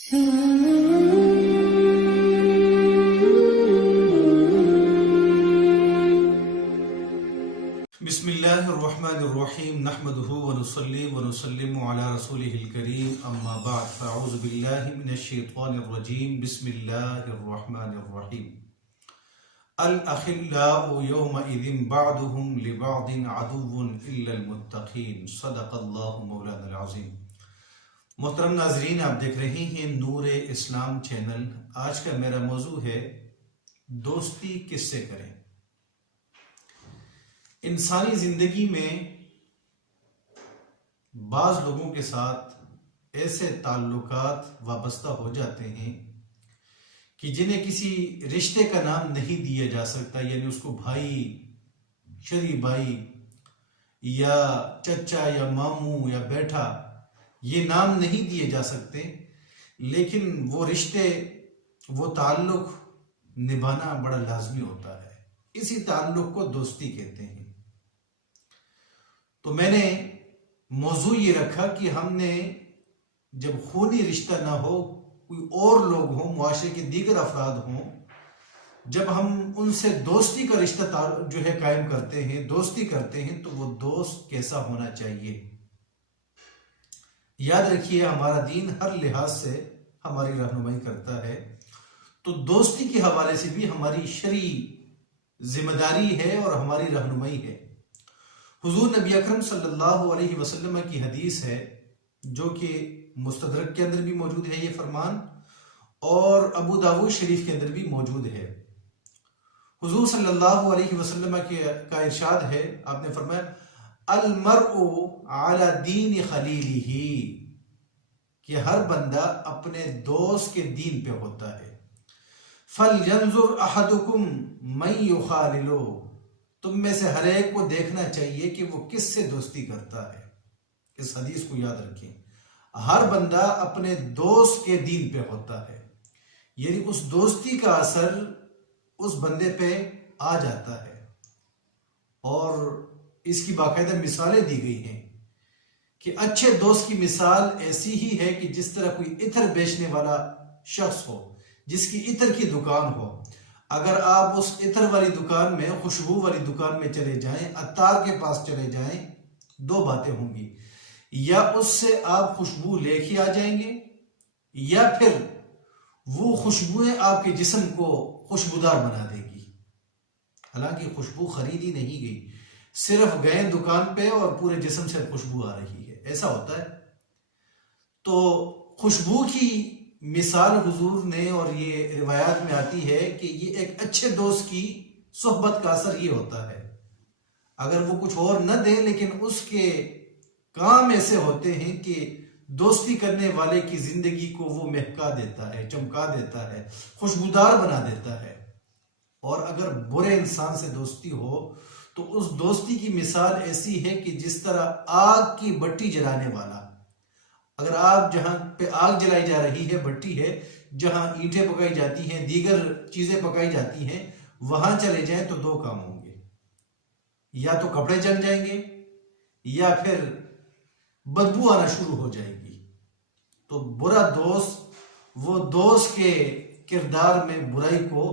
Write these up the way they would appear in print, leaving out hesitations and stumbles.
بسم اللہ الرحمن الرحیم نحمدہ ونصلی ونسلم علی رسولہ الکریم اما بعد فاعوذ باللہ من الشیطان الرجیم بسم اللہ الرحمن الرحیم الاخلاء یومئذ بعضهم لبعض عدو الا المتقین صدق اللہ مولانا العظیم۔ محترم ناظرین، آپ دیکھ رہے ہیں نور اسلام چینل۔ آج کا میرا موضوع ہے دوستی کس سے کریں۔ انسانی زندگی میں بعض لوگوں کے ساتھ ایسے تعلقات وابستہ ہو جاتے ہیں کہ جنہیں کسی رشتے کا نام نہیں دیا جا سکتا، یعنی اس کو بھائی، شریف بھائی یا چچا یا ماموں یا بیٹا، یہ نام نہیں دیے جا سکتے، لیکن وہ رشتے، وہ تعلق نبھانا بڑا لازمی ہوتا ہے۔ اسی تعلق کو دوستی کہتے ہیں۔ تو میں نے موضوع یہ رکھا کہ ہم نے جب خونی رشتہ نہ ہو، کوئی اور لوگ ہوں، معاشرے کے دیگر افراد ہوں، جب ہم ان سے دوستی کا رشتہ جو ہے قائم کرتے ہیں، دوستی کرتے ہیں، تو وہ دوست کیسا ہونا چاہیے۔ یاد رکھیے، ہمارا دین ہر لحاظ سے ہماری رہنمائی کرتا ہے، تو دوستی کے حوالے سے بھی ہماری شرعی ذمہ داری ہے اور ہماری رہنمائی ہے۔ حضور نبی اکرم صلی اللہ علیہ وسلم کی حدیث ہے، جو کہ مستدرک کے اندر بھی موجود ہے یہ فرمان، اور ابو داؤد شریف کے اندر بھی موجود ہے۔ حضور صلی اللہ علیہ وسلم کا ارشاد ہے، آپ نے فرمایا المرء علی دین خلیلہ، کہ ہر بندہ اپنے دوست کے دین پہ ہوتا ہے۔ فَلْيَنْظُرْ أَحَدُكُمْ مَنْ يُخَالِلُ، تم میں سے ہر ایک کو دیکھنا چاہیے کہ وہ کس سے دوستی کرتا ہے۔ اس حدیث کو یاد رکھیں، ہر بندہ اپنے دوست کے دین پہ ہوتا ہے، یعنی اس دوستی کا اثر اس بندے پہ آ جاتا ہے۔ اور اس کی باقاعدہ مثالیں دی گئی ہیں کہ اچھے دوست کی مثال ایسی ہی ہے کہ جس طرح کوئی عطر بیچنے والا شخص ہو، جس کی عطر کی دکان ہو، اگر آپ اس عطر والی دکان میں، خوشبو والی دکان میں چلے جائیں، عطار کے پاس چلے جائیں، دو باتیں ہوں گی، یا اس سے آپ خوشبو لے کے آ جائیں گے، یا پھر وہ خوشبوئیں آپ کے جسم کو خوشبودار بنا دے گی۔ حالانکہ خوشبو خریدی نہیں گئی، صرف گئے دکان پہ اور پورے جسم سے خوشبو آ رہی ہے، ایسا ہوتا ہے۔ تو خوشبو کی مثال حضور نے، اور یہ روایات میں آتی ہے کہ یہ ایک اچھے دوست کی صحبت کا اثر یہ ہوتا ہے، اگر وہ کچھ اور نہ دے لیکن اس کے کام ایسے ہوتے ہیں کہ دوستی کرنے والے کی زندگی کو وہ مہکا دیتا ہے، چمکا دیتا ہے، خوشبودار بنا دیتا ہے۔ اور اگر برے انسان سے دوستی ہو تو اس دوستی کی مثال ایسی ہے کہ جس طرح آگ کی بٹی جلانے والا، اگر آپ جہاں پہ آگ جلائی جا رہی ہے، بٹی ہے، جہاں اینٹیں پکائی جاتی ہیں، دیگر چیزیں پکائی جاتی ہیں، وہاں چلے جائیں تو دو کام ہوں گے، یا تو کپڑے جل جائیں گے یا پھر بدبو آنا شروع ہو جائے گی۔ تو برا دوست وہ دوست کے کردار میں برائی کو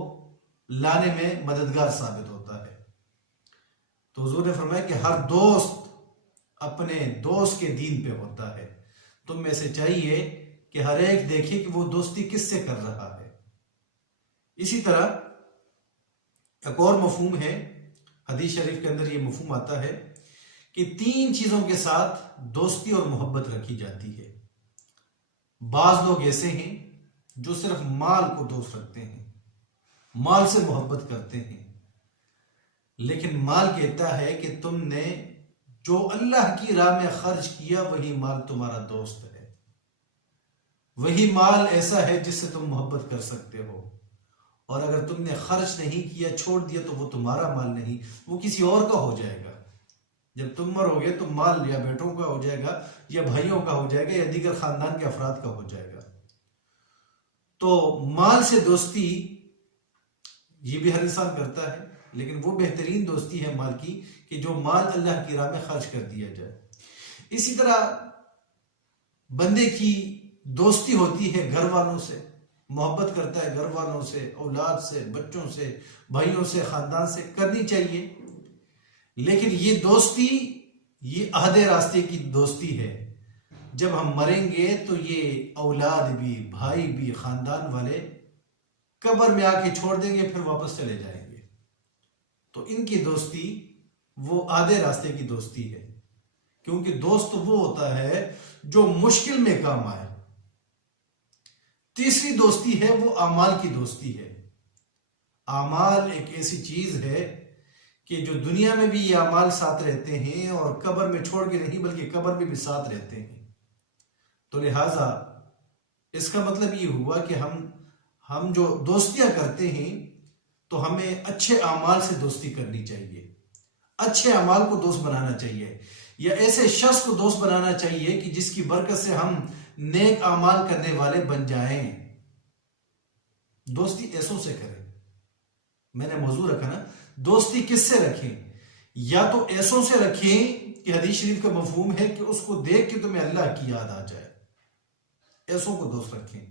لانے میں مددگار ثابت ہوتا ہے۔ تو حضور نے فرمایا کہ ہر دوست اپنے دوست کے دین پہ ہوتا ہے۔ تم میں سے چاہیے کہ ہر ایک دیکھے کہ وہ دوستی کس سے کر رہا ہے۔ اسی طرح ایک اور مفہوم ہے، حدیث شریف کے اندر یہ مفہوم آتا ہے کہ تین چیزوں کے ساتھ دوستی اور محبت رکھی جاتی ہے۔ بعض لوگ ایسے ہیں جو صرف مال کو دوست رکھتے ہیں، مال سے محبت کرتے ہیں، لیکن مال کہتا ہے کہ تم نے جو اللہ کی راہ میں خرچ کیا وہی مال تمہارا دوست ہے، وہی مال ایسا ہے جس سے تم محبت کر سکتے ہو، اور اگر تم نے خرچ نہیں کیا، چھوڑ دیا، تو وہ تمہارا مال نہیں، وہ کسی اور کا ہو جائے گا۔ جب تم مرو گے تو مال یا بیٹوں کا ہو جائے گا، یا بھائیوں کا ہو جائے گا، یا دیگر خاندان کے افراد کا ہو جائے گا۔ تو مال سے دوستی یہ بھی ہر انسان کرتا ہے، لیکن وہ بہترین دوستی ہے مال کی کہ جو مال اللہ کی راہ میں خرچ کر دیا جائے۔ اسی طرح بندے کی دوستی ہوتی ہے گھر والوں سے، محبت کرتا ہے گھر والوں سے، اولاد سے، بچوں سے، بھائیوں سے، خاندان سے، کرنی چاہیے۔ لیکن یہ دوستی، یہ عہد راستے کی دوستی ہے۔ جب ہم مریں گے تو یہ اولاد بھی، بھائی بھی، خاندان والے قبر میں آ کے چھوڑ دیں گے، پھر واپس چلے جائیں گے۔ تو ان کی دوستی وہ آدھے راستے کی دوستی ہے، کیونکہ دوست وہ ہوتا ہے جو مشکل میں کام آئے۔ تیسری دوستی ہے وہ اعمال کی دوستی ہے۔ اعمال ایک ایسی چیز ہے کہ جو دنیا میں بھی یہ اعمال ساتھ رہتے ہیں، اور قبر میں چھوڑ کے نہیں بلکہ قبر میں بھی ساتھ رہتے ہیں۔ تو لہٰذا اس کا مطلب یہ ہوا کہ ہم جو دوستیاں کرتے ہیں تو ہمیں اچھے اعمال سے دوستی کرنی چاہیے، اچھے اعمال کو دوست بنانا چاہیے، یا ایسے شخص کو دوست بنانا چاہیے کہ جس کی برکت سے ہم نیک اعمال کرنے والے بن جائیں۔ دوستی ایسوں سے کریں۔ میں نے موضوع رکھا نا، دوستی کس سے رکھیں؟ یا تو ایسوں سے رکھیں کہ حدیث شریف کا مفہوم ہے کہ اس کو دیکھ کے تمہیں اللہ کی یاد آ جائے، ایسوں کو دوست رکھیں۔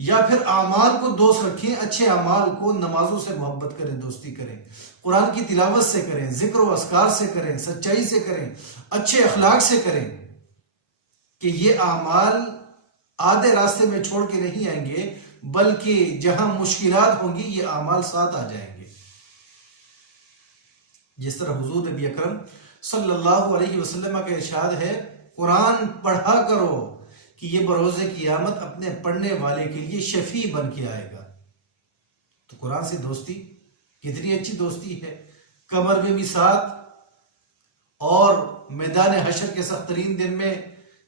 یا پھر اعمال کو دوست رکھیں، اچھے اعمال کو، نمازوں سے محبت کریں، دوستی کریں، قرآن کی تلاوت سے کریں، ذکر و اذکار سے کریں، سچائی سے کریں، اچھے اخلاق سے کریں، کہ یہ اعمال آدھے راستے میں چھوڑ کے نہیں آئیں گے، بلکہ جہاں مشکلات ہوں گی یہ اعمال ساتھ آ جائیں گے۔ جس طرح حضور نبی اکرم صلی اللہ علیہ وسلم کا ارشاد ہے، قرآن پڑھا کرو کہ یہ بروز قیامت اپنے پڑھنے والے کے لیے شفیع بن کے آئے گا۔ تو قرآن سے دوستی کتنی اچھی دوستی ہے، قبر میں بھی ساتھ، اور میدان حشر کے سخت ترین دن میں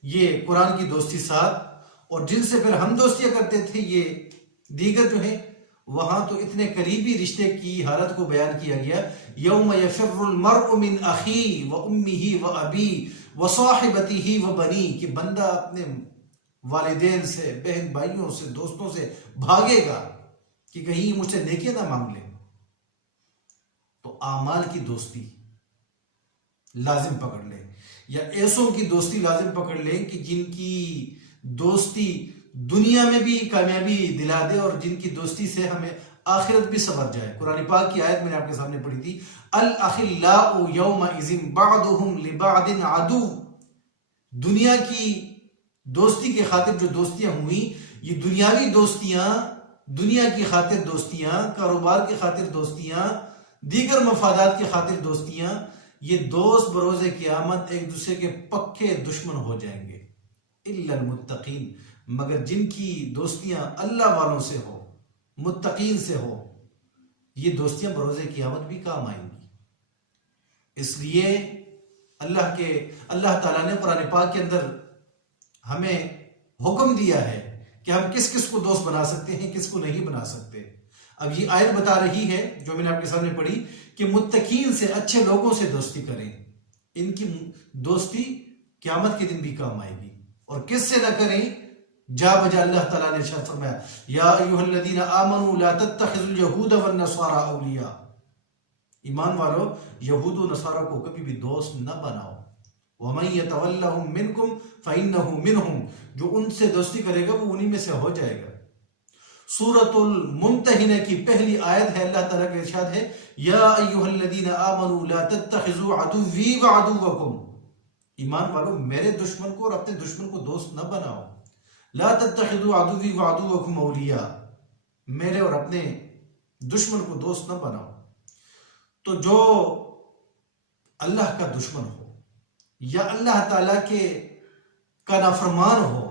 یہ قرآن کی دوستی ساتھ، اور جن سے پھر ہم دوستیاں کرتے تھے یہ دیگر جو ہیں، وہاں تو اتنے قریبی رشتے کی حالت کو بیان کیا گیا، یوم یفر المرء من اخیہ و امہ و ابیہ و صاحبتہ و بنیہ، کہ بندہ اپنے والدین سے، بہن بھائیوں سے، دوستوں سے بھاگے گا کہ کہیں مجھ سے نیکیاں نہ مانگ لیں۔ تو اعمال کی دوستی لازم پکڑ لیں، یا ایسوں کی دوستی لازم پکڑ لیں کہ جن کی دوستی دنیا میں بھی کامیابی دلا دے، اور جن کی دوستی سے ہمیں آخرت بھی سنور جائے۔ قرآن پاک کی آیت میں نے آپ کے سامنے پڑھی تھی، الاخلاء یومئذ بعضهم لبعض عدو۔ دنیا کی دوستی کی خاطر جو دوستیاں ہوئیں، یہ دنیاوی دوستیاں، دنیا کی خاطر دوستیاں، کاروبار کی خاطر دوستیاں، دیگر مفادات کی خاطر دوستیاں، یہ دوست بروز قیامت ایک دوسرے کے پکے دشمن ہو جائیں گے۔ الا المتقین، مگر جن کی دوستیاں اللہ والوں سے ہو، متقین سے ہو، یہ دوستیاں بروز قیامت بھی کام آئیں گی۔ اس لیے اللہ تعالیٰ نے قرآن پاک کے اندر ہمیں حکم دیا ہے کہ ہم کس کس کو دوست بنا سکتے ہیں، کس کو نہیں بنا سکتے۔ اب یہ آیت بتا رہی ہے جو میں نے آپ کے سامنے پڑھی کہ متقین سے، اچھے لوگوں سے دوستی کریں، ان کی دوستی قیامت کے دن بھی کام آئے گی۔ اور کس سے نہ کریں؟ جا بجا اللہ تعالیٰ نے ارشاد فرمایا، یا ایھا الذین آمنوا لا تتخذوا اليہود والنصارى اولیاء، ایمان والو یہود و نصارہ کو کبھی بھی دوست نہ بناؤ۔ وَمَن يَتَوَلَّهُم مِّنكُمْ فَإِنَّهُ مِنْهُمْ، جو ان سے دوستی کرے گا وہ انہی میں سے ہو جائے گا۔ سورۃ الممتحنہ کی پہلی آیت ہے، اللہ تعالیٰ کا ارشاد ہے، یا ایھا الذین آمنوا لا تتخذوا عدوی وعدوکم، ایمان والو میرے دشمن کو اور اپنے دشمن کو دوست نہ بناؤ۔ لا تتخذوا عدوی وعدوکم اولیاء، میرے اور اپنے دشمن کو دوست نہ بناؤ۔ تو جو اللہ کا دشمن ہو یا اللہ تعالیٰ کا نافرمان ہو،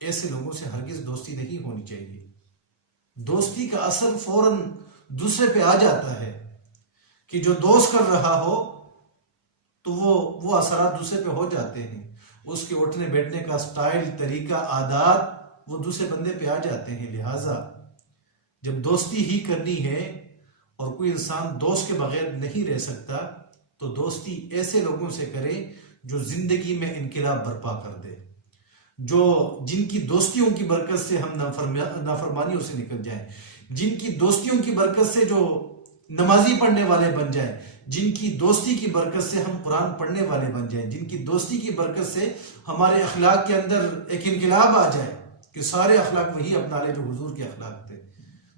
ایسے لوگوں سے ہرگز دوستی نہیں ہونی چاہیے۔ دوستی کا اثر فوراً دوسرے پہ آ جاتا ہے، کہ جو دوست کر رہا ہو تو وہ اثرات دوسرے پہ ہو جاتے ہیں، اس کے اٹھنے بیٹھنے کا سٹائل، طریقہ، عادات وہ دوسرے بندے پہ آ جاتے ہیں۔ لہٰذا جب دوستی ہی کرنی ہے اور کوئی انسان دوست کے بغیر نہیں رہ سکتا، تو دوستی ایسے لوگوں سے کرے جو زندگی میں انقلاب برپا کر دے، جن کی دوستیوں کی برکت سے ہم نافرمانیوں سے نکل جائیں، جن کی دوستیوں کی برکت سے جو نمازی پڑھنے والے بن جائیں، جن کی دوستی کی برکت سے ہم قرآن پڑھنے والے بن جائیں، جن کی دوستی کی برکت سے ہمارے اخلاق کے اندر ایک انقلاب آ جائے، کہ سارے اخلاق وہی اپنا لے جو حضور کے اخلاق تھے.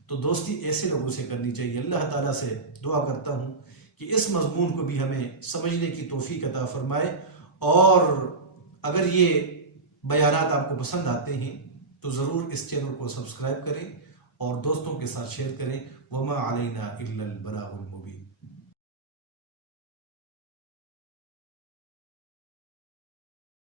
تو دوستی ایسے لوگوں سے کرنی چاہیے. اللہ تعالیٰ سے دعا کرتا ہوں کہ اس مضمون کو بھی ہمیں سمجھنے کی توفیق عطا فرمائے، اور اگر یہ بیانات آپ کو پسند آتے ہیں تو ضرور اس چینل کو سبسکرائب کریں اور دوستوں کے ساتھ شیئر کریں. وما علینا الا البلاغ المبین.